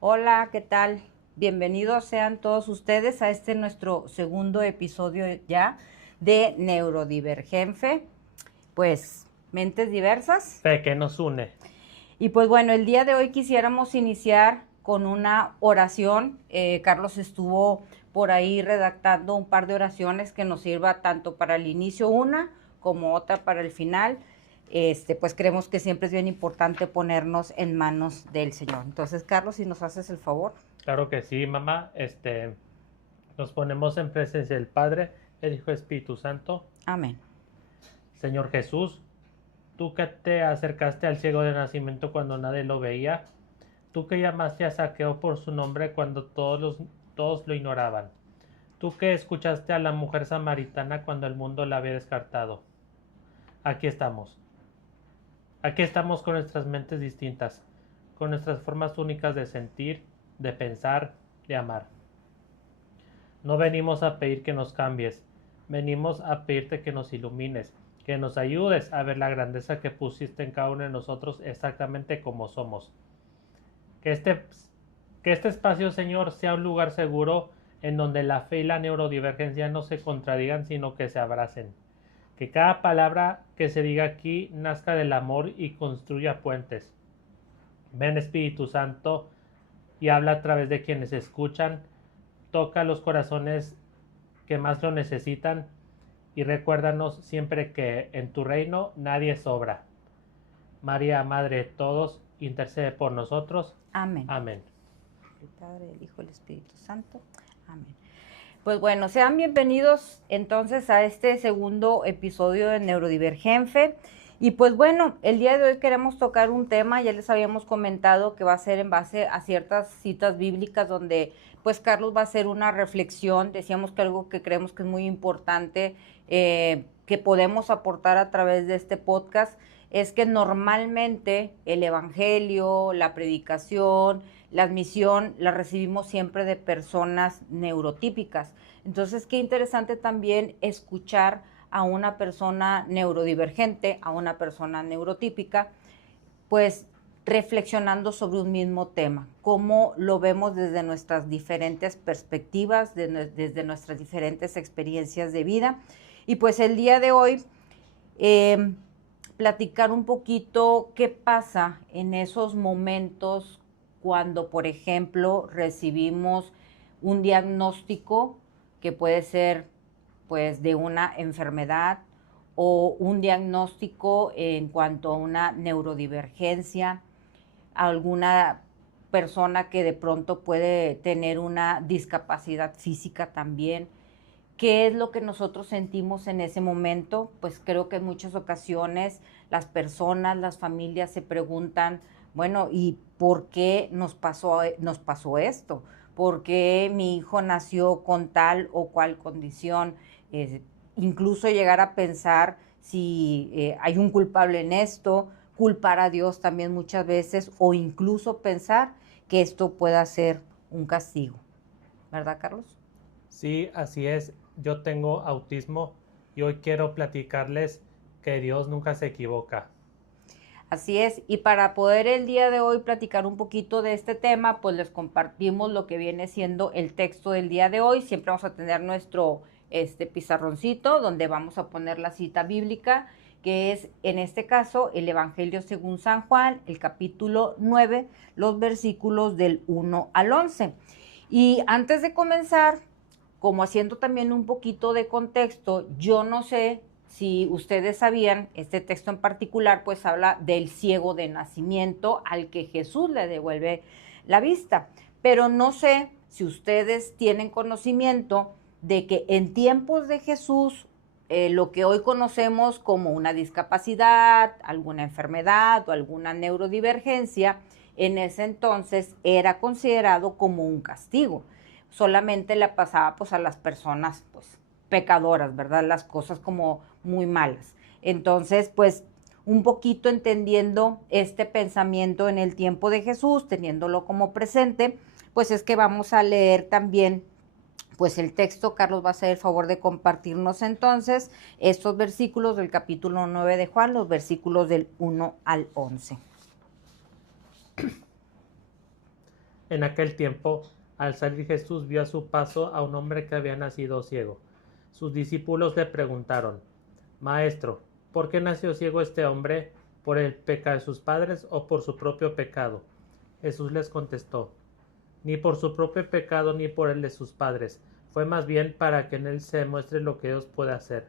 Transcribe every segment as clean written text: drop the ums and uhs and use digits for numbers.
Hola, ¿qué tal? Bienvenidos sean todos ustedes a este nuestro segundo episodio ya de Neurodivergente, pues mentes diversas. Fe que nos une. Y pues bueno, el día de hoy quisiéramos iniciar con una oración. Carlos estuvo por ahí redactando un par de oraciones que nos sirva tanto para el inicio una como otra para el final. Pues creemos que siempre es bien importante ponernos en manos del Señor. Entonces, Carlos, si nos haces el favor. Claro que sí, mamá. Nos ponemos en presencia del Padre, el Hijo y Espíritu Santo. Amén. Señor Jesús, tú que te acercaste al ciego de nacimiento cuando nadie lo veía, tú que llamaste a Saqueo por su nombre cuando todos lo ignoraban, tú que escuchaste a la mujer samaritana cuando el mundo la había descartado. Aquí estamos. Aquí estamos con nuestras mentes distintas, con nuestras formas únicas de sentir, de pensar, de amar. No venimos a pedir que nos cambies, venimos a pedirte que nos ilumines, que nos ayudes a ver la grandeza que pusiste en cada uno de nosotros exactamente como somos. Que este espacio, Señor, sea un lugar seguro en donde la fe y la neurodivergencia no se contradigan, sino que se abracen. Que cada palabra que se diga aquí nazca del amor y construya puentes. Ven, Espíritu Santo, y habla a través de quienes escuchan. Toca los corazones que más lo necesitan y recuérdanos siempre que en tu reino nadie sobra. María, Madre de todos, intercede por nosotros. Amén. Amén. El Padre, el Hijo, el Espíritu Santo. Amén. Pues bueno, sean bienvenidos entonces a este segundo episodio de Neurodivergente. Y pues bueno, el día de hoy queremos tocar un tema, ya les habíamos comentado que va a ser en base a ciertas citas bíblicas donde pues Carlos va a hacer una reflexión. Decíamos que algo que creemos que es muy importante, que podemos aportar a través de este podcast, es que normalmente el evangelio, la predicación, la admisión la recibimos siempre de personas neurotípicas. Entonces, qué interesante también escuchar a una persona neurodivergente, a una persona neurotípica, pues reflexionando sobre un mismo tema, cómo lo vemos desde nuestras diferentes perspectivas, desde nuestras diferentes experiencias de vida. Y pues el día de hoy, platicar un poquito qué pasa en esos momentos cuando, por ejemplo, recibimos un diagnóstico que puede ser pues de una enfermedad o un diagnóstico en cuanto a una neurodivergencia, alguna persona que de pronto puede tener una discapacidad física también. ¿Qué es lo que nosotros sentimos en ese momento? Pues creo que en muchas ocasiones las personas, las familias se preguntan, bueno, ¿y por qué nos pasó esto? ¿Por qué mi hijo nació con tal o cual condición? Incluso llegar a pensar si hay un culpable en esto, culpar a Dios también muchas veces, o incluso pensar que esto pueda ser un castigo. ¿Verdad, Carlos? Sí, así es. Yo tengo autismo y hoy quiero platicarles que Dios nunca se equivoca. Así es, y para poder el día de hoy platicar un poquito de este tema, pues les compartimos lo que viene siendo el texto del día de hoy. Siempre vamos a tener nuestro pizarroncito donde vamos a poner la cita bíblica, que es en este caso el Evangelio según San Juan, el capítulo 9, los versículos del 1 al 11. Y antes de comenzar, como haciendo también un poquito de contexto, yo no sé si ustedes sabían, este texto en particular pues habla del ciego de nacimiento al que Jesús le devuelve la vista, pero no sé si ustedes tienen conocimiento de que en tiempos de Jesús, lo que hoy conocemos como una discapacidad, alguna enfermedad o alguna neurodivergencia, en ese entonces era considerado como un castigo. Solamente le pasaba pues a las personas pues pecadoras, ¿verdad? Las cosas como muy malas. Entonces, pues un poquito entendiendo este pensamiento en el tiempo de Jesús, teniéndolo como presente, pues es que vamos a leer también pues el texto, Carlos va a hacer el favor de compartirnos entonces estos versículos del capítulo 9 de Juan, los versículos del 1 al 11. En aquel tiempo, al salir Jesús vio a su paso a un hombre que había nacido ciego. Sus discípulos le preguntaron: Maestro, ¿por qué nació ciego este hombre? ¿Por el pecado de sus padres o por su propio pecado? Jesús les contestó: Ni por su propio pecado ni por el de sus padres. Fue más bien para que en él se demuestre lo que Dios puede hacer.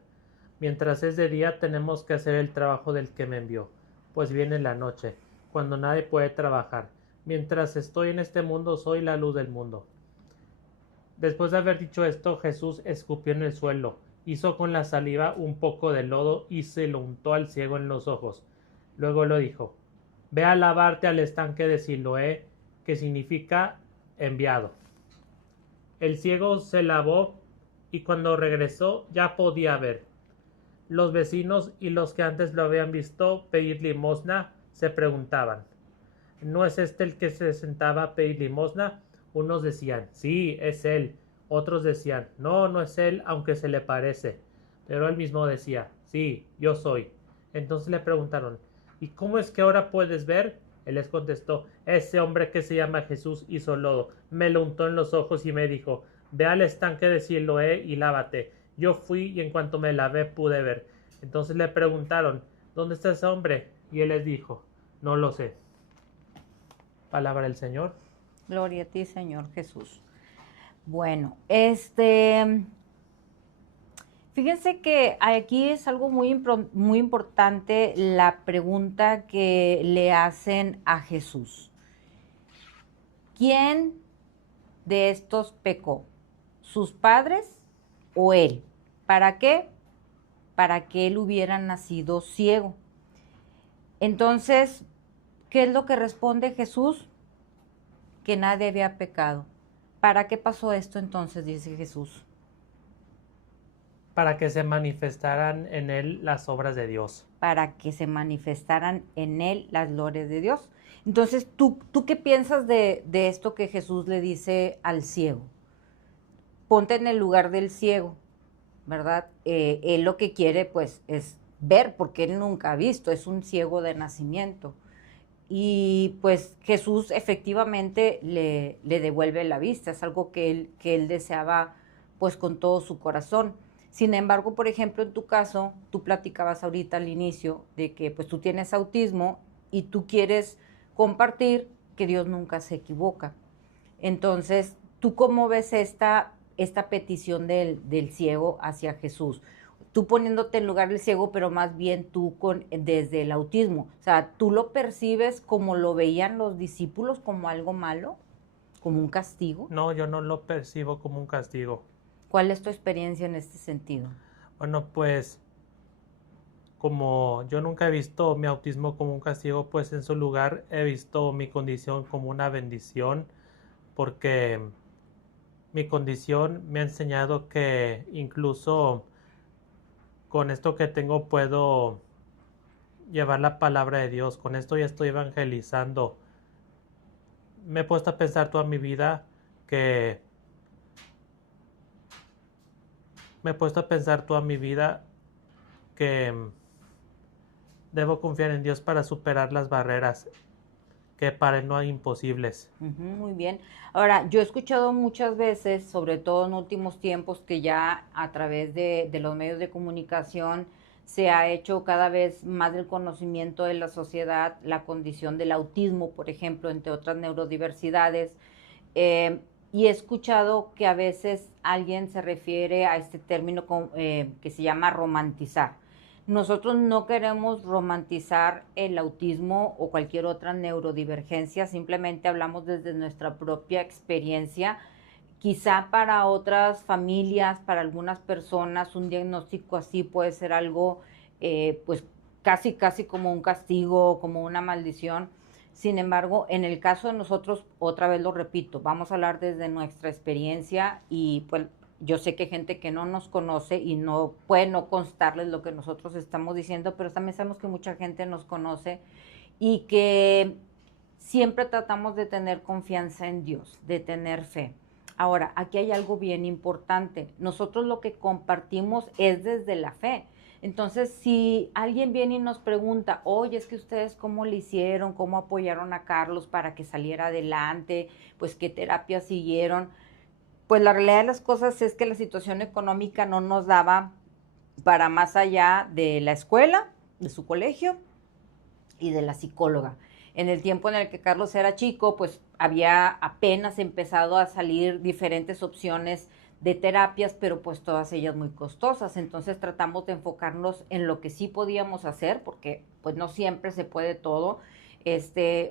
Mientras es de día tenemos que hacer el trabajo del que me envió, pues viene la noche, cuando nadie puede trabajar. Mientras estoy en este mundo soy la luz del mundo. Después de haber dicho esto, Jesús escupió en el suelo, hizo con la saliva un poco de lodo y se lo untó al ciego en los ojos. Luego lo dijo: Ve a lavarte al estanque de Siloé, que significa enviado. El ciego se lavó y cuando regresó ya podía ver. Los vecinos y los que antes lo habían visto pedir limosna se preguntaban: ¿No es este el que se sentaba a pedir limosna? Unos decían: sí, es él. Otros decían: no, no es él, aunque se le parece. Pero él mismo decía: sí, yo soy. Entonces le preguntaron: ¿y cómo es que ahora puedes ver? Él les contestó: ese hombre que se llama Jesús hizo lodo, me lo untó en los ojos y me dijo: ve al estanque de Siloé y lávate. Yo fui y en cuanto me lavé pude ver. Entonces le preguntaron: ¿dónde está ese hombre? Y él les dijo: no lo sé. Palabra del Señor. Gloria a ti, Señor Jesús. Bueno, fíjense que aquí es algo muy importante la pregunta que le hacen a Jesús. ¿Quién de estos pecó? ¿Sus padres o él? ¿Para qué? Para que él hubiera nacido ciego. Entonces, ¿qué es lo que responde Jesús? Que nadie había pecado. ¿Para qué pasó esto entonces? Dice Jesús. Para que se manifestaran en él las obras de Dios. Para que se manifestaran en él las glorias de Dios. Entonces, ¿tú qué piensas de esto que Jesús le dice al ciego? Ponte en el lugar del ciego, ¿verdad? Él lo que quiere, pues, es ver, porque él nunca ha visto, es un ciego de nacimiento. Y pues Jesús efectivamente le devuelve la vista, es algo que él deseaba pues con todo su corazón. Sin embargo, por ejemplo, en tu caso, tú platicabas ahorita al inicio de que pues tú tienes autismo y tú quieres compartir que Dios nunca se equivoca. Entonces, ¿tú cómo ves esta petición del ciego hacia Jesús? Tú poniéndote en lugar del ciego, pero más bien tú desde el autismo. O sea, ¿tú lo percibes como lo veían los discípulos, como algo malo? ¿Como un castigo? No, yo no lo percibo como un castigo. ¿Cuál es tu experiencia en este sentido? Bueno, pues como yo nunca he visto mi autismo como un castigo, pues en su lugar he visto mi condición como una bendición, porque mi condición me ha enseñado que incluso con esto que tengo puedo llevar la palabra de Dios. Con esto ya estoy evangelizando. Me he puesto a pensar toda mi vida que debo confiar en Dios para superar las barreras, que para Él no hay imposibles. Muy bien. Ahora, yo he escuchado muchas veces, sobre todo en últimos tiempos, que ya a través de los medios de comunicación se ha hecho cada vez más del conocimiento de la sociedad, la condición del autismo, por ejemplo, entre otras neurodiversidades. Y he escuchado que a veces alguien se refiere a este término que se llama romantizar. Nosotros no queremos romantizar el autismo o cualquier otra neurodivergencia, simplemente hablamos desde nuestra propia experiencia. Quizá para otras familias, para algunas personas, un diagnóstico así puede ser algo pues casi como un castigo, como una maldición. Sin embargo, en el caso de nosotros, otra vez lo repito, vamos a hablar desde nuestra experiencia y pues yo sé que hay gente que no nos conoce y no puede no constarles lo que nosotros estamos diciendo, pero también sabemos que mucha gente nos conoce y que siempre tratamos de tener confianza en Dios, de tener fe. Ahora, aquí hay algo bien importante. Nosotros lo que compartimos es desde la fe. Entonces, si alguien viene y nos pregunta, oye, es que ustedes cómo le hicieron, cómo apoyaron a Carlos para que saliera adelante, pues qué terapia siguieron, pues la realidad de las cosas es que la situación económica no nos daba para más allá de la escuela, de su colegio y de la psicóloga. En el tiempo en el que Carlos era chico, pues había apenas empezado a salir diferentes opciones de terapias, pero pues todas ellas muy costosas. Entonces tratamos de enfocarnos en lo que sí podíamos hacer, porque pues no siempre se puede todo.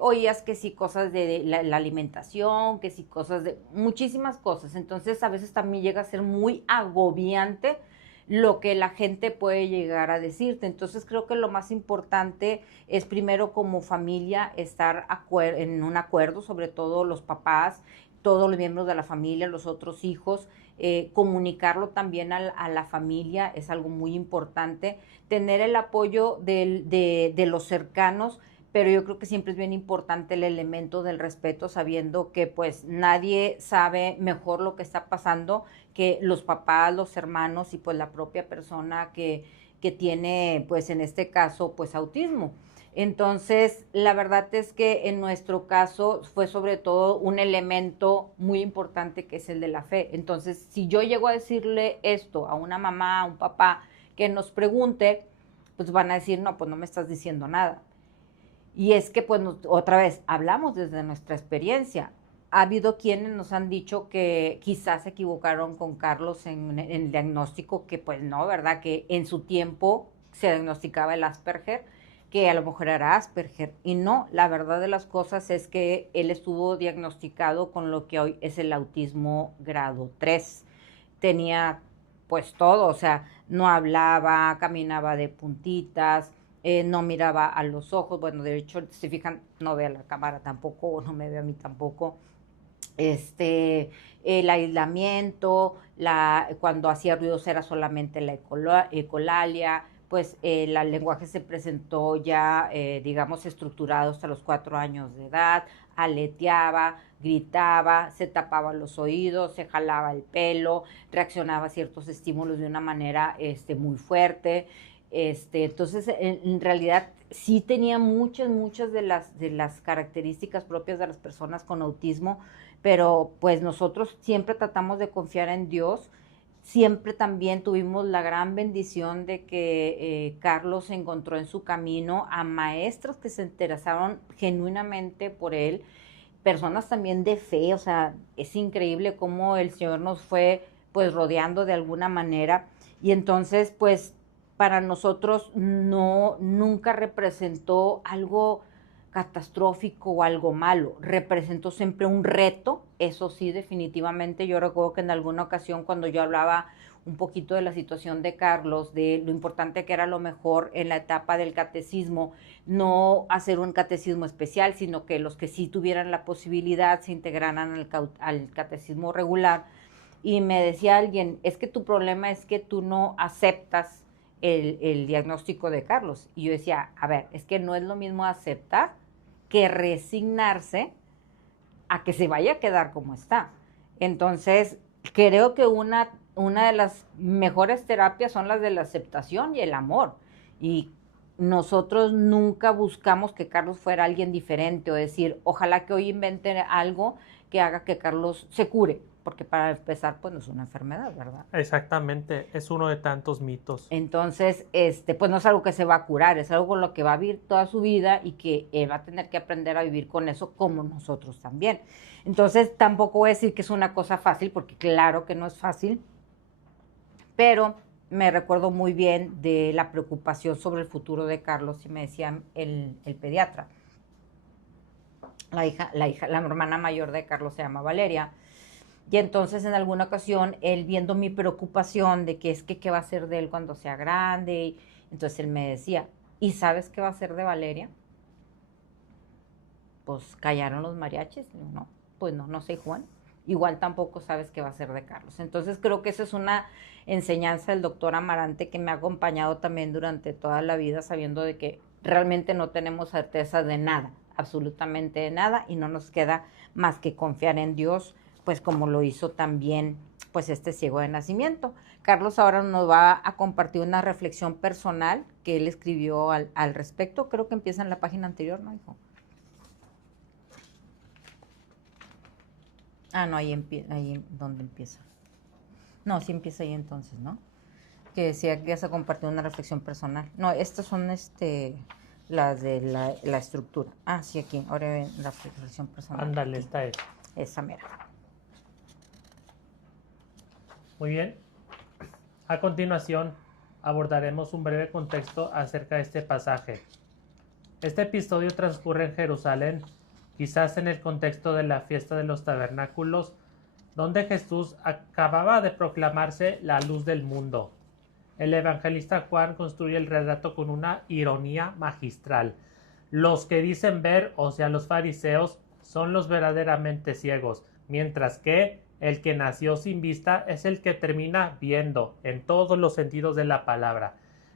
Oías que sí cosas de la alimentación, que sí cosas de muchísimas cosas. Entonces a veces también llega a ser muy agobiante lo que la gente puede llegar a decirte. Entonces creo que lo más importante es primero como familia estar en un acuerdo, sobre todo los papás, todos los miembros de la familia, los otros hijos, comunicarlo también a la familia es algo muy importante, tener el apoyo de los cercanos, pero yo creo que siempre es bien importante el elemento del respeto, sabiendo que pues nadie sabe mejor lo que está pasando que los papás, los hermanos y pues la propia persona que tiene pues en este caso pues autismo. Entonces, la verdad es que en nuestro caso fue sobre todo un elemento muy importante que es el de la fe. Entonces, si yo llego a decirle esto a una mamá, a un papá que nos pregunte, pues van a decir, no, pues no me estás diciendo nada. Y es que, pues, otra vez, hablamos desde nuestra experiencia. Ha habido quienes nos han dicho que quizás se equivocaron con Carlos en el diagnóstico, que pues no, ¿verdad? Que en su tiempo se diagnosticaba el Asperger, que a lo mejor era Asperger. Y no, la verdad de las cosas es que él estuvo diagnosticado con lo que hoy es el autismo grado 3. Tenía pues todo, o sea, no hablaba, caminaba de puntitas, no miraba a los ojos, bueno, de hecho, si se fijan, no ve a la cámara tampoco, no me ve a mí tampoco. El aislamiento, cuando hacía ruidos era solamente la ecolalia, pues el lenguaje se presentó ya, digamos, estructurado hasta los 4 años de edad, aleteaba, gritaba, se tapaba los oídos, se jalaba el pelo, reaccionaba a ciertos estímulos de una manera muy fuerte. Entonces, en realidad, sí tenía muchas de las características propias de las personas con autismo, pero pues nosotros siempre tratamos de confiar en Dios. Siempre también tuvimos la gran bendición de que Carlos encontró en su camino a maestros que se interesaron genuinamente por él, personas también de fe, o sea, es increíble cómo el Señor nos fue pues rodeando de alguna manera y entonces pues para nosotros no, nunca representó algo catastrófico o algo malo, representó siempre un reto, eso sí, definitivamente. Yo recuerdo que en alguna ocasión cuando yo hablaba un poquito de la situación de Carlos, de lo importante que era a lo mejor en la etapa del catecismo, no hacer un catecismo especial, sino que los que sí tuvieran la posibilidad se integraran al catecismo regular. Y me decía alguien, es que tu problema es que tú no aceptas el diagnóstico de Carlos. Y yo decía, a ver, es que no es lo mismo aceptar que resignarse a que se vaya a quedar como está. Entonces, creo que una de las mejores terapias son las de la aceptación y el amor. Y nosotros nunca buscamos que Carlos fuera alguien diferente o decir, ojalá que hoy invente algo que haga que Carlos se cure, porque para empezar, pues no es una enfermedad, ¿verdad? Exactamente, es uno de tantos mitos. Entonces, pues no es algo que se va a curar, es algo con lo que va a vivir toda su vida y que él va a tener que aprender a vivir con eso como nosotros también. Entonces, tampoco voy a decir que es una cosa fácil, porque claro que no es fácil, pero me recuerdo muy bien de la preocupación sobre el futuro de Carlos y me decía el pediatra. La hermana mayor de Carlos se llama Valeria. Y entonces en alguna ocasión, él viendo mi preocupación de que es que qué va a ser de él cuando sea grande, y entonces él me decía, ¿y sabes qué va a ser de Valeria? Pues callaron los mariachis. No, pues no sé, Juan. Igual tampoco sabes qué va a ser de Carlos. Entonces creo que esa es una enseñanza del doctor Amarante que me ha acompañado también durante toda la vida, sabiendo de que realmente no tenemos certeza de nada, absolutamente de nada, y no nos queda más que confiar en Dios, pues como lo hizo también pues este ciego de nacimiento. Carlos ahora nos va a compartir una reflexión personal que él escribió al respecto. Creo que empieza en la página anterior, ¿no, hijo? Ah, no, ahí donde empieza. No, sí empieza ahí entonces, ¿no? Que decía que vas a compartir una reflexión personal. No, estas son las de la estructura. Ah, sí, aquí. Ahora ven la reflexión personal. Ándale, aquí. esta es. Esa mera. Muy bien. A continuación, abordaremos un breve contexto acerca de este pasaje. Este episodio transcurre en Jerusalén, quizás en el contexto de la fiesta de los tabernáculos, donde Jesús acababa de proclamarse la luz del mundo. El evangelista Juan construye el relato con una ironía magistral. Los que dicen ver, o sea, los fariseos, son los verdaderamente ciegos, mientras que el que nació sin vista es el que termina viendo, en todos los sentidos de la palabra.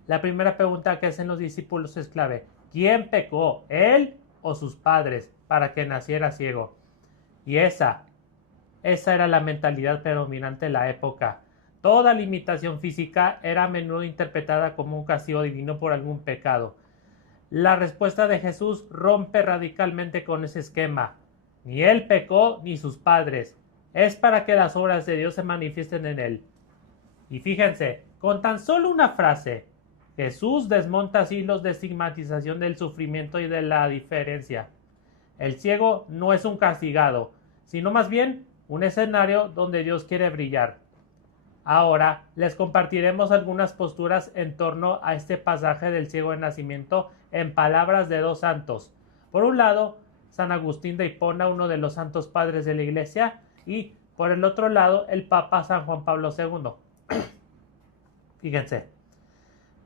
La primera pregunta que hacen los discípulos es clave. ¿Quién pecó, él o sus padres, para que naciera ciego? Y esa era la mentalidad predominante de la época. Toda limitación física era a menudo interpretada como un castigo divino por algún pecado. La respuesta de Jesús rompe radicalmente con ese esquema. Ni él pecó ni sus padres. Es para que las obras de Dios se manifiesten en él. Y fíjense, con tan solo una frase, Jesús desmonta así los de estigmatización del sufrimiento y de la diferencia. El ciego no es un castigado, sino más bien un escenario donde Dios quiere brillar. Ahora les compartiremos algunas posturas en torno a este pasaje del ciego de nacimiento en palabras de dos santos. Por un lado, San Agustín de Hipona, uno de los santos padres de la Iglesia, y por el otro lado, el Papa San Juan Pablo II. Fíjense,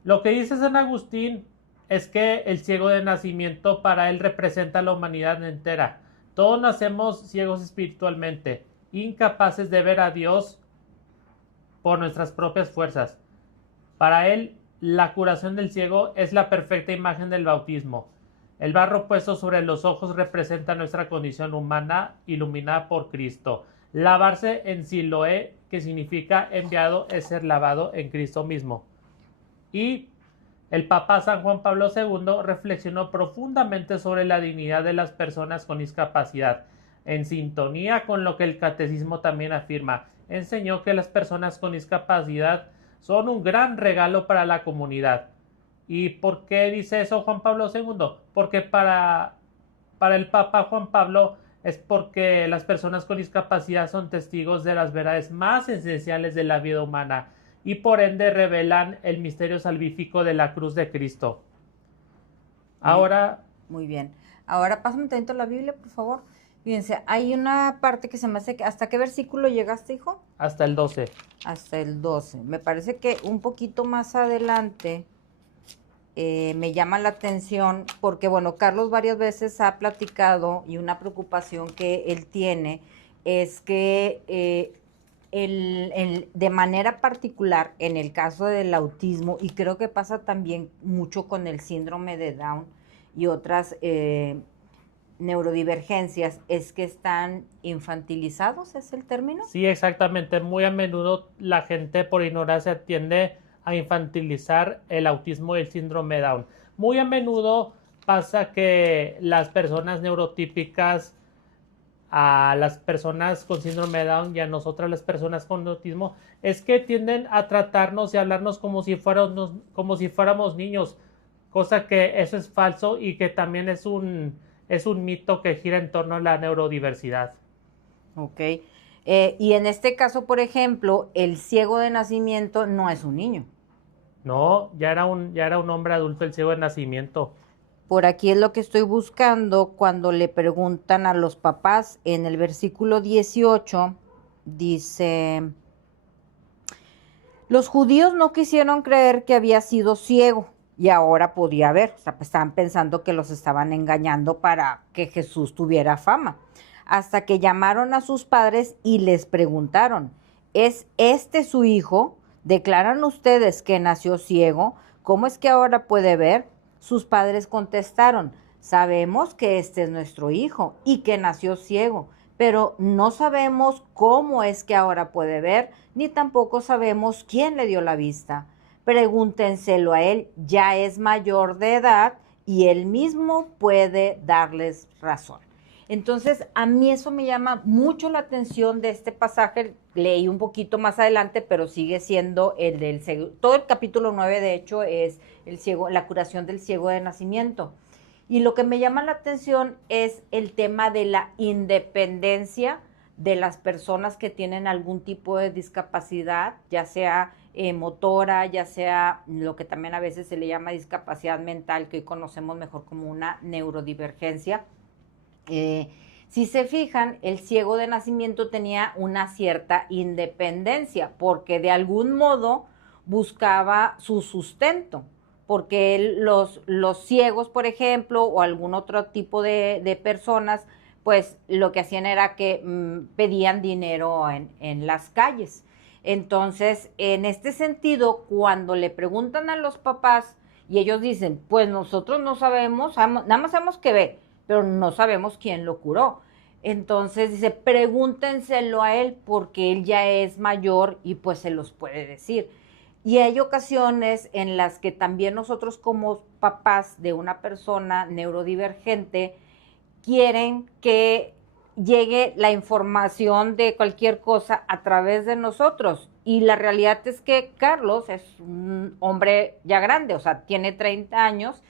lo que dice San Agustín es que el ciego de nacimiento para él representa a la humanidad entera. Todos nacemos ciegos espiritualmente, incapaces de ver a Dios por nuestras propias fuerzas. Para él, la curación del ciego es la perfecta imagen del bautismo. El barro puesto sobre los ojos representa nuestra condición humana iluminada por Cristo. Lavarse en Siloé, que significa enviado, es ser lavado en Cristo mismo. Y el Papa San Juan Pablo II reflexionó profundamente sobre la dignidad de las personas con discapacidad. En sintonía con lo que el catecismo también afirma, enseñó que las personas con discapacidad son un gran regalo para la comunidad. ¿Y por qué dice eso Juan Pablo II? Porque para el Papa Juan Pablo es porque las personas con discapacidad son testigos de las verdades más esenciales de la vida humana y por ende revelan el misterio salvífico de la cruz de Cristo. Ahora... Muy bien. Ahora pásame un tantito la Biblia, por favor. Fíjense, hay una parte que se me hace que... ¿Hasta qué versículo llegaste, hijo? Hasta el 12. Hasta el 12. Me parece que un poquito más adelante me llama la atención porque, bueno, Carlos varias veces ha platicado y una preocupación que él tiene es que de manera particular en el caso del autismo, y creo que pasa también mucho con el síndrome de Down y otras neurodivergencias, es que están infantilizados, ¿es el término? Sí, exactamente. Muy a menudo la gente por ignorancia tiende a infantilizar el autismo y el síndrome de Down. Muy a menudo pasa que las personas neurotípicas, a las personas con síndrome de Down y a nosotras las personas con autismo, es que tienden a tratarnos y hablarnos como si fuéramos niños, cosa que eso es falso y que también es un mito que gira en torno a la neurodiversidad. Ok. Y en este caso, por ejemplo, el ciego de nacimiento no es un niño. No, ya era un hombre adulto el ciego de nacimiento. Por aquí es lo que estoy buscando cuando le preguntan a los papás en el versículo 18, dice, los judíos no quisieron creer que había sido ciego y ahora podía ver, o sea, pues estaban pensando que los estaban engañando para que Jesús tuviera fama, hasta que llamaron a sus padres y les preguntaron, ¿es este su hijo? ¿Declaran ustedes que nació ciego? ¿Cómo es que ahora puede ver? Sus padres contestaron, sabemos que este es nuestro hijo y que nació ciego, pero no sabemos cómo es que ahora puede ver, ni tampoco sabemos quién le dio la vista. Pregúntenselo a él, ya es mayor de edad y él mismo puede darles razón. Entonces, a mí eso me llama mucho la atención de este pasaje. Leí un poquito más adelante, pero sigue siendo el del ciego. Todo el capítulo 9, de hecho, es el ciego, la curación del ciego de nacimiento. Y lo que me llama la atención es el tema de la independencia de las personas que tienen algún tipo de discapacidad, ya sea motora, ya sea lo que también a veces se le llama discapacidad mental, que hoy conocemos mejor como una neurodivergencia. Si se fijan, el ciego de nacimiento tenía una cierta independencia porque de algún modo buscaba su sustento, porque los ciegos, por ejemplo, o algún otro tipo de personas, pues lo que hacían era que pedían dinero en las calles. Entonces, en este sentido, cuando le preguntan a los papás y ellos dicen, pues nosotros no sabemos, nada más sabemos que ve, pero no sabemos quién lo curó. Entonces dice, pregúntenselo a él porque él ya es mayor y pues se los puede decir. Y hay ocasiones en las que también nosotros como papás de una persona neurodivergente quieren que llegue la información de cualquier cosa a través de nosotros. Y la realidad es que Carlos es un hombre ya grande, o sea, tiene 30 años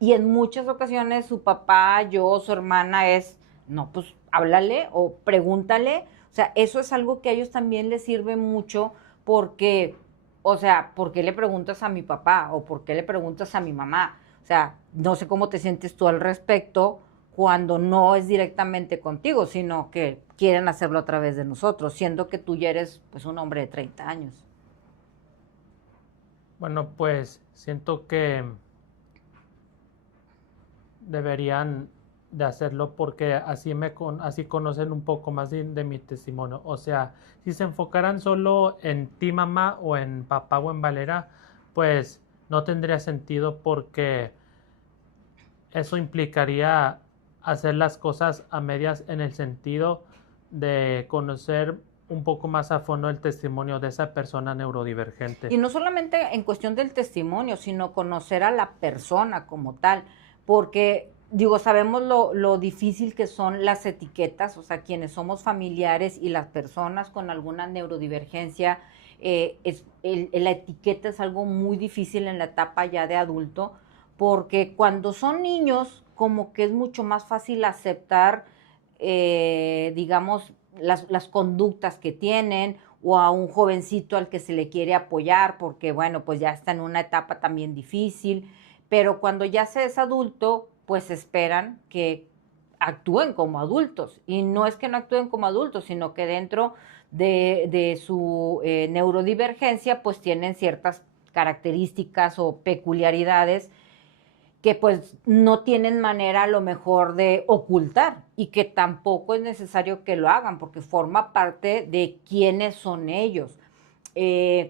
y en muchas ocasiones su papá, yo, su hermana es, no, pues háblale o pregúntale. O sea, eso es algo que a ellos también les sirve mucho porque, o sea, ¿por qué le preguntas a mi papá o por qué le preguntas a mi mamá? O sea, no sé cómo te sientes tú al respecto cuando no es directamente contigo, sino que quieren hacerlo a través de nosotros, siendo que tú ya eres pues un hombre de 30 años. Bueno, pues siento que deberían de hacerlo porque así conocen un poco más de mi testimonio. O sea, si se enfocaran solo en ti, mamá, o en papá o en Valera, pues no tendría sentido porque eso implicaría hacer las cosas a medias en el sentido de conocer un poco más a fondo el testimonio de esa persona neurodivergente. Y no solamente en cuestión del testimonio, sino conocer a la persona como tal, porque digo, sabemos lo difícil que son las etiquetas, o sea, quienes somos familiares y las personas con alguna neurodivergencia, la etiqueta es algo muy difícil en la etapa ya de adulto, porque cuando son niños, como que es mucho más fácil aceptar, digamos, las conductas que tienen o a un jovencito al que se le quiere apoyar porque, bueno, pues ya está en una etapa también difícil, pero cuando ya se es adulto, pues esperan que actúen como adultos. Y no es que no actúen como adultos, sino que dentro de su neurodivergencia, pues tienen ciertas características o peculiaridades que pues no tienen manera a lo mejor de ocultar y que tampoco es necesario que lo hagan porque forma parte de quiénes son ellos.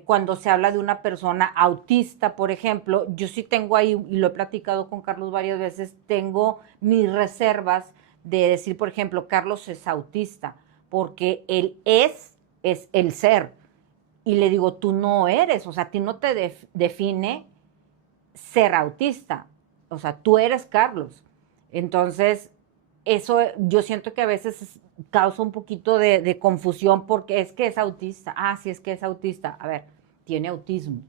Cuando se habla de una persona autista, por ejemplo, yo sí tengo ahí, y lo he platicado con Carlos varias veces, tengo mis reservas de decir, por ejemplo, Carlos es autista, porque él es el ser. Y le digo, tú no eres, o sea, a ti no te define ser autista. O sea, tú eres Carlos. Entonces, eso yo siento que a veces causa un poquito de confusión porque es que es autista. Ah, sí, es que es autista. A ver, tiene autismo,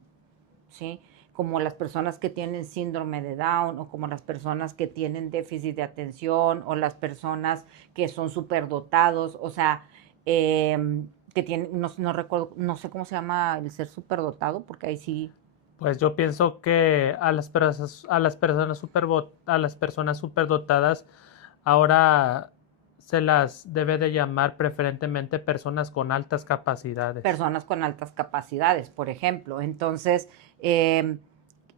¿sí? Como las personas que tienen síndrome de Down o como las personas que tienen déficit de atención o las personas que son superdotados, o sea, que tienen, no recuerdo, no sé cómo se llama el ser superdotado, porque ahí sí. Pues yo pienso que a las personas superdotadas ahora se las debe de llamar preferentemente personas con altas capacidades. Personas con altas capacidades, por ejemplo. Entonces,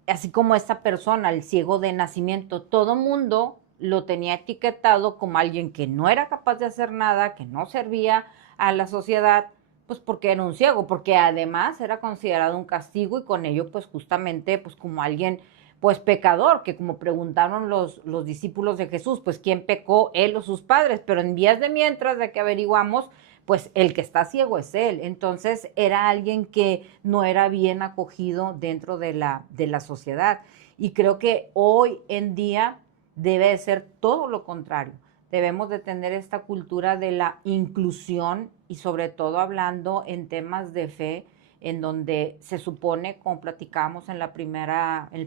así como esta persona, el ciego de nacimiento, todo mundo lo tenía etiquetado como alguien que no era capaz de hacer nada, que no servía a la sociedad, pues porque era un ciego, porque además era considerado un castigo y con ello, pues justamente, pues como alguien pues pecador, que como preguntaron los discípulos de Jesús, pues ¿quién pecó, él o sus padres? Pero en días de mientras, de que averiguamos, pues el que está ciego es él. Entonces era alguien que no era bien acogido dentro de la sociedad. Y creo que hoy en día debe de ser todo lo contrario. Debemos de tener esta cultura de la inclusión y sobre todo hablando en temas de fe, en donde se supone, como platicamos en el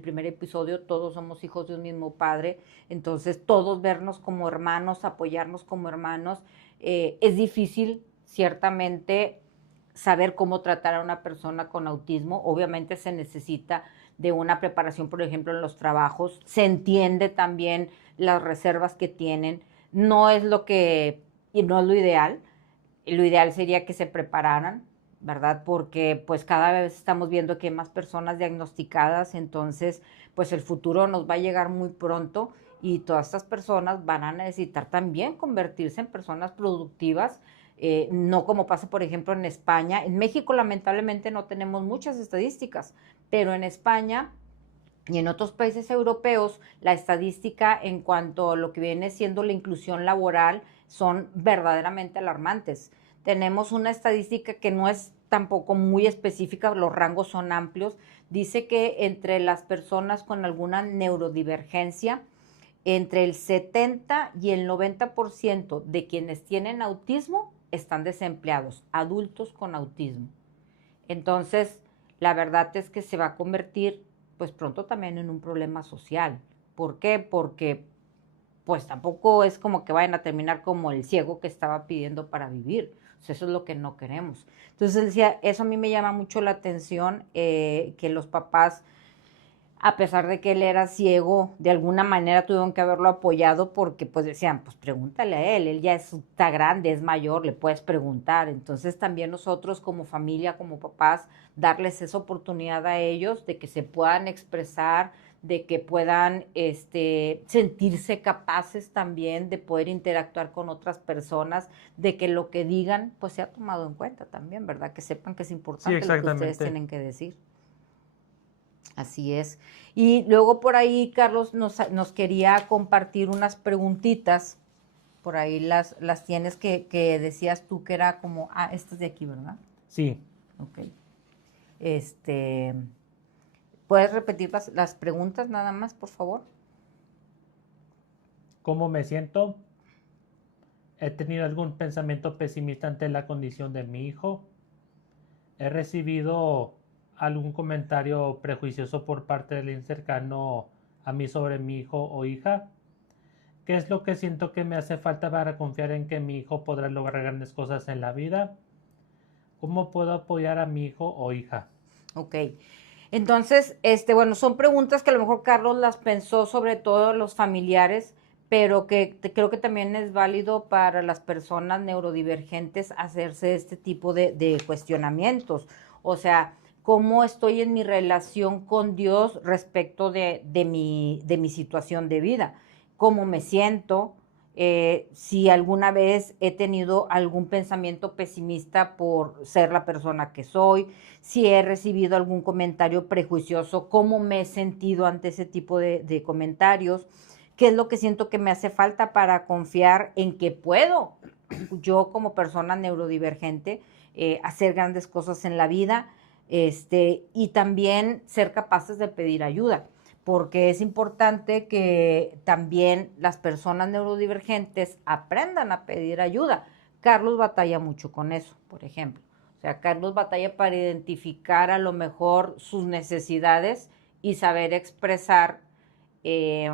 primer episodio, todos somos hijos de un mismo padre, entonces todos vernos como hermanos, apoyarnos como hermanos. Es difícil, ciertamente, saber cómo tratar a una persona con autismo. Obviamente se necesita de una preparación, por ejemplo, en los trabajos. Se entiende también las reservas que tienen. No es y no es lo ideal. Lo ideal sería que se prepararan, ¿verdad? Porque pues cada vez estamos viendo que hay más personas diagnosticadas, entonces pues el futuro nos va a llegar muy pronto y todas estas personas van a necesitar también convertirse en personas productivas, no como pasa por ejemplo en España. En México lamentablemente no tenemos muchas estadísticas, pero en España y en otros países europeos, la estadística en cuanto a lo que viene siendo la inclusión laboral son verdaderamente alarmantes. Tenemos una estadística que no es tampoco muy específica, los rangos son amplios. Dice que entre las personas con alguna neurodivergencia, entre el 70 y el 90% de quienes tienen autismo están desempleados, adultos con autismo. Entonces, la verdad es que se va a convertir, pues pronto también en un problema social. ¿Por qué? Porque, pues tampoco es como que vayan a terminar como el ciego que estaba pidiendo para vivir. O sea, eso es lo que no queremos. Entonces, decía, eso a mí me llama mucho la atención, que los papás, a pesar de que él era ciego, de alguna manera tuvieron que haberlo apoyado porque pues decían, pues pregúntale a él ya está grande, es mayor, le puedes preguntar. Entonces también nosotros como familia, como papás, darles esa oportunidad a ellos de que se puedan expresar, de que puedan sentirse capaces también de poder interactuar con otras personas, de que lo que digan pues sea tomado en cuenta también, ¿verdad? Que sepan que es Sí, importante lo que ustedes exactamente. tienen que decir. Así es. Y luego por ahí, Carlos, nos quería compartir unas preguntitas. Por ahí las tienes que decías tú que era como, estas de aquí, ¿verdad? Sí. Ok. Este, ¿puedes repetir las preguntas nada más, por favor? ¿Cómo me siento? ¿He tenido algún pensamiento pesimista ante la condición de mi hijo? ¿He recibido algún comentario prejuicioso por parte de alguien cercano a mí sobre mi hijo o hija? ¿Qué es lo que siento que me hace falta para confiar en que mi hijo podrá lograr grandes cosas en la vida? ¿Cómo puedo apoyar a mi hijo o hija? Ok. Entonces, bueno, son preguntas que a lo mejor Carlos las pensó sobre todo los familiares, pero que creo que también es válido para las personas neurodivergentes hacerse este tipo de cuestionamientos. O sea, ¿cómo estoy en mi relación con Dios respecto de mi situación de vida? ¿Cómo me siento? Si alguna vez he tenido algún pensamiento pesimista por ser la persona que soy, si he recibido algún comentario prejuicioso, cómo me he sentido ante ese tipo de comentarios, qué es lo que siento que me hace falta para confiar en que puedo, yo como persona neurodivergente, hacer grandes cosas en la vida, y también ser capaces de pedir ayuda, porque es importante que también las personas neurodivergentes aprendan a pedir ayuda. Carlos batalla mucho con eso, por ejemplo. O sea, Carlos batalla para identificar a lo mejor sus necesidades y saber expresar eh,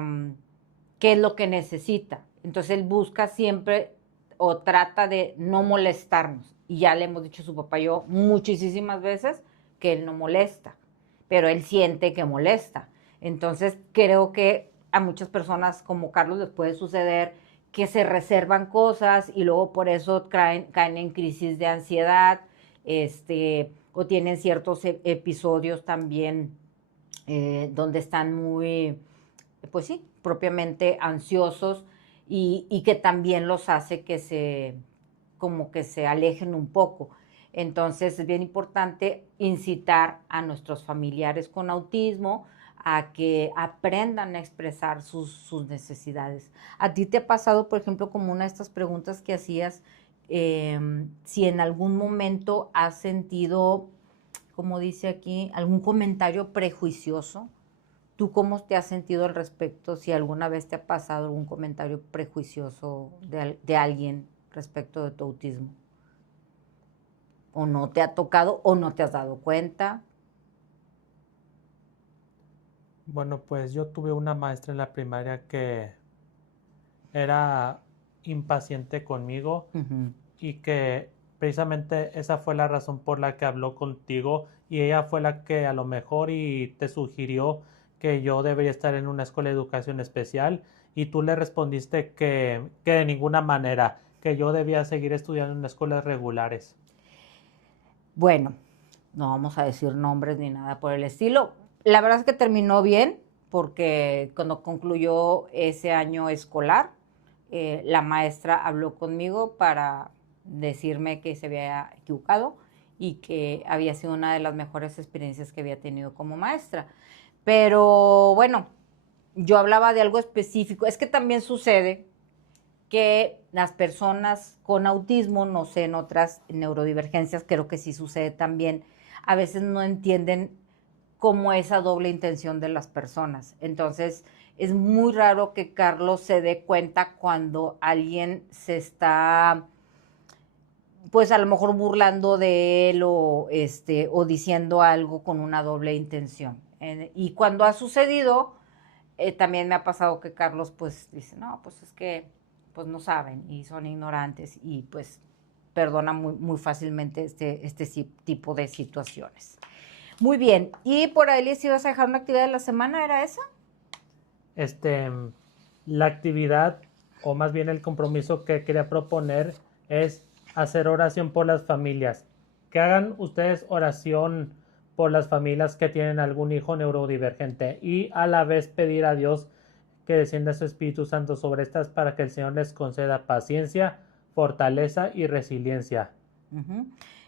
qué es lo que necesita. Entonces él busca siempre o trata de no molestarnos. Y ya le hemos dicho a su papá y yo muchísimas veces que él no molesta, pero él siente que molesta. Entonces creo que a muchas personas como Carlos les puede suceder que se reservan cosas y luego por eso caen en crisis de ansiedad, o tienen ciertos episodios también, donde están muy, pues sí, propiamente ansiosos, y que también los hace como que se alejen un poco. Entonces es bien importante incitar a nuestros familiares con autismo a que aprendan a expresar sus necesidades. ¿A ti te ha pasado, por ejemplo, como una de estas preguntas que hacías, si en algún momento has sentido, como dice aquí, algún comentario prejuicioso? ¿Tú cómo te has sentido al respecto? Si alguna vez te ha pasado algún comentario prejuicioso de alguien respecto de tu autismo. ¿O no te ha tocado o no te has dado cuenta? Bueno, pues yo tuve una maestra en la primaria que era impaciente conmigo y que precisamente esa fue la razón por la que habló contigo y ella fue la que a lo mejor y te sugirió que yo debería estar en una escuela de educación especial y tú le respondiste que de ninguna manera, que yo debía seguir estudiando en escuelas regulares. Bueno, no vamos a decir nombres ni nada por el estilo. La verdad es que terminó bien porque cuando concluyó ese año escolar, la maestra habló conmigo para decirme que se había equivocado y que había sido una de las mejores experiencias que había tenido como maestra. Pero bueno, yo hablaba de algo específico. Es que también sucede que las personas con autismo, no sé, en otras neurodivergencias, creo que sí sucede también, a veces no entienden cómo esa doble intención de las personas. Entonces, es muy raro que Carlos se dé cuenta cuando alguien se está, pues a lo mejor burlando de él o diciendo algo con una doble intención. Y cuando ha sucedido, también me ha pasado que Carlos pues dice, no, pues es que pues no saben y son ignorantes y pues perdona muy fácilmente este tipo de situaciones. Muy bien, y por ahí si ibas a dejar una actividad de la semana, ¿era esa? La actividad, o más bien el compromiso que quería proponer es hacer oración por las familias. Que hagan ustedes oración por las familias que tienen algún hijo neurodivergente y a la vez pedir a Dios que descienda su Espíritu Santo sobre estas para que el Señor les conceda paciencia, fortaleza y resiliencia.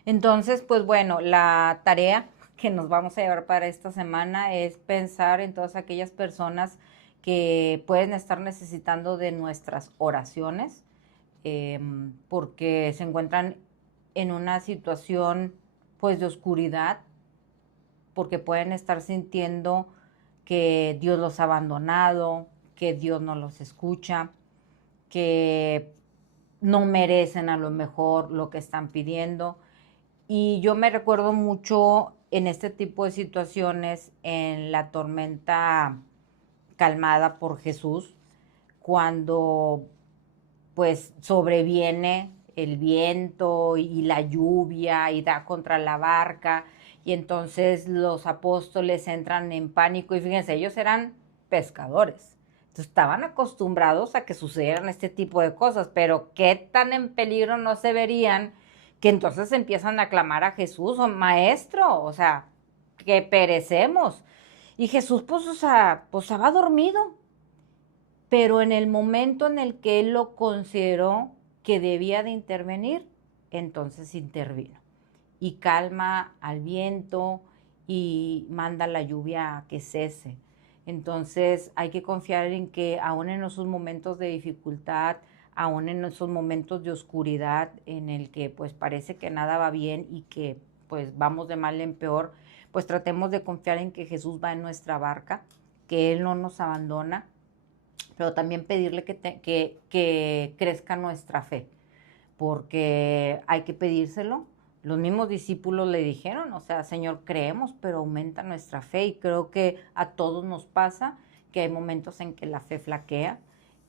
Entonces, pues bueno, la tarea que nos vamos a llevar para esta semana es pensar en todas aquellas personas que pueden estar necesitando de nuestras oraciones, porque se encuentran en una situación pues de oscuridad, porque pueden estar sintiendo que Dios los ha abandonado, que Dios no los escucha, que no merecen a lo mejor lo que están pidiendo. Y yo me recuerdo mucho en este tipo de situaciones, en la tormenta calmada por Jesús, cuando pues sobreviene el viento y la lluvia y da contra la barca y entonces los apóstoles entran en pánico y fíjense, ellos eran pescadores. Entonces estaban acostumbrados a que sucedieran este tipo de cosas, pero qué tan en peligro no se verían que entonces empiezan a clamar a Jesús, o maestro, o sea, que perecemos. Y Jesús, pues, o sea, pues estaba dormido. Pero en el momento en el que él lo consideró que debía de intervenir, entonces intervino. Y calma al viento y manda la lluvia a que cese. Entonces hay que confiar en que aún en esos momentos de dificultad, aún en esos momentos de oscuridad en el que pues parece que nada va bien y que pues vamos de mal en peor, pues tratemos de confiar en que Jesús va en nuestra barca, que Él no nos abandona, pero también pedirle que crezca nuestra fe, porque hay que pedírselo. Los mismos discípulos le dijeron, o sea, Señor, creemos, pero aumenta nuestra fe. Y creo que a todos nos pasa que hay momentos en que la fe flaquea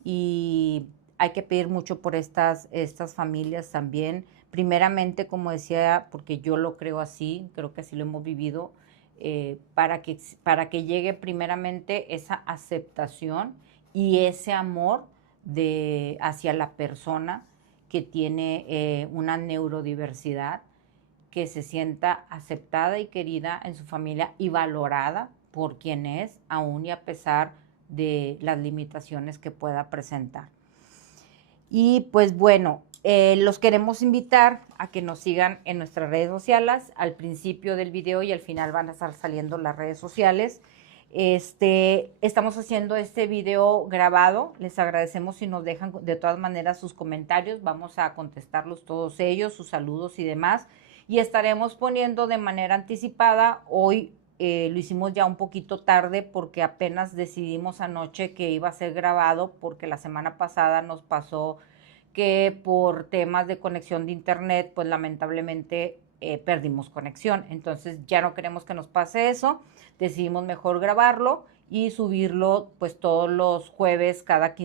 y hay que pedir mucho por estas familias también. Primeramente, como decía, porque yo lo creo así, creo que así lo hemos vivido, para que llegue primeramente esa aceptación y ese amor hacia la persona que tiene una neurodiversidad, que se sienta aceptada y querida en su familia y valorada por quien es, aún y a pesar de las limitaciones que pueda presentar. Y pues bueno, los queremos invitar a que nos sigan en nuestras redes sociales. Al principio del video y al final van a estar saliendo las redes sociales. Estamos haciendo este video grabado. Les agradecemos si nos dejan de todas maneras sus comentarios. Vamos a contestarlos todos ellos, sus saludos y demás. Y estaremos poniendo de manera anticipada. Hoy lo hicimos ya un poquito tarde porque apenas decidimos anoche que iba a ser grabado, porque la semana pasada nos pasó que por temas de conexión de internet, pues lamentablemente perdimos conexión. Entonces ya no queremos que nos pase eso. Decidimos mejor grabarlo y subirlo pues todos los jueves cada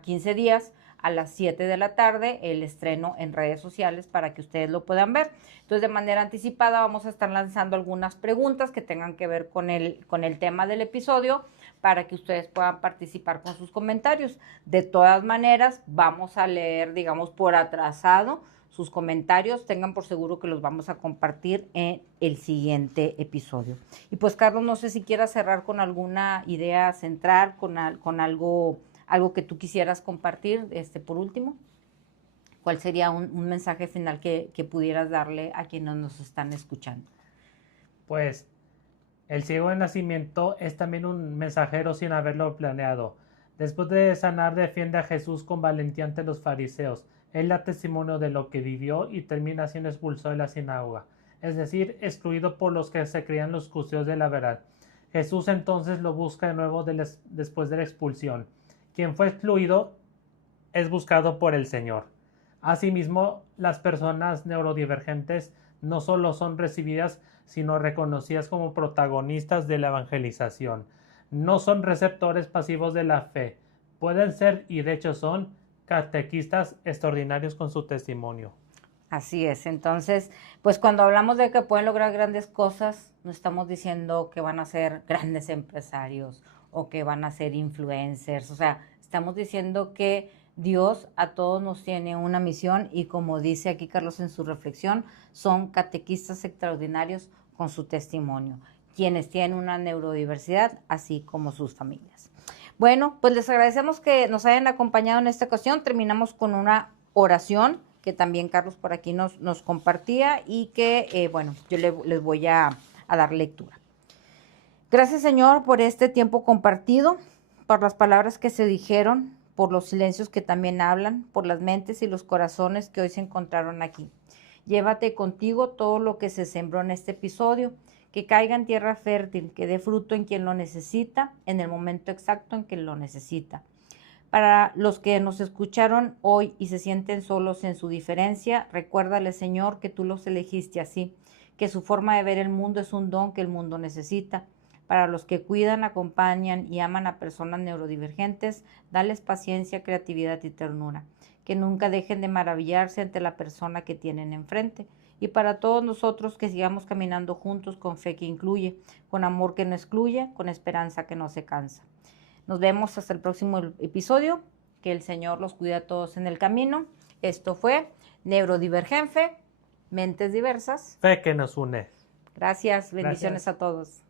15 días a las 7 de la tarde, el estreno en redes sociales para que ustedes lo puedan ver. Entonces, de manera anticipada vamos a estar lanzando algunas preguntas que tengan que ver con el tema del episodio para que ustedes puedan participar con sus comentarios. De todas maneras, vamos a leer, digamos, por atrasado sus comentarios. Tengan por seguro que los vamos a compartir en el siguiente episodio. Y pues, Carlos, no sé si quieras cerrar con alguna idea central, con algo que tú quisieras compartir, por último. ¿Cuál sería un mensaje final que pudieras darle a quienes nos están escuchando? Pues el ciego de nacimiento es también un mensajero sin haberlo planeado. Después de sanar, defiende a Jesús con valentía ante los fariseos. Él da testimonio de lo que vivió y termina siendo expulsado de la sinagoga, es decir, excluido por los que se creían los custodios de la verdad. Jesús entonces lo busca de nuevo después de la expulsión. Quien fue excluido es buscado por el Señor. Asimismo, las personas neurodivergentes no solo son recibidas, sino reconocidas como protagonistas de la evangelización. No son receptores pasivos de la fe. Pueden ser, y de hecho son, catequistas extraordinarios con su testimonio. Así es. Entonces, pues cuando hablamos de que pueden lograr grandes cosas, no estamos diciendo que van a ser grandes empresarios o que van a ser influencers. O sea, estamos diciendo que Dios a todos nos tiene una misión y, como dice aquí Carlos en su reflexión, son catequistas extraordinarios con su testimonio, quienes tienen una neurodiversidad, así como sus familias. Bueno, pues les agradecemos que nos hayan acompañado en esta ocasión. Terminamos con una oración que también Carlos por aquí nos compartía y que, bueno, yo les voy a dar lectura. Gracias, Señor, por este tiempo compartido, por las palabras que se dijeron, por los silencios que también hablan, por las mentes y los corazones que hoy se encontraron aquí. Llévate contigo todo lo que se sembró en este episodio, que caiga en tierra fértil, que dé fruto en quien lo necesita, en el momento exacto en que lo necesita. Para los que nos escucharon hoy y se sienten solos en su diferencia, recuérdale, Señor, que tú los elegiste así, que su forma de ver el mundo es un don que el mundo necesita. Para los que cuidan, acompañan y aman a personas neurodivergentes, dales paciencia, creatividad y ternura, que nunca dejen de maravillarse ante la persona que tienen enfrente. Y para todos nosotros, que sigamos caminando juntos con fe que incluye, con amor que no excluye, con esperanza que no se cansa. Nos vemos hasta el próximo episodio. Que el Señor los cuide a todos en el camino. Esto fue Neurodivergente, Mentes Diversas. Fe que nos une. Gracias, bendiciones a todos.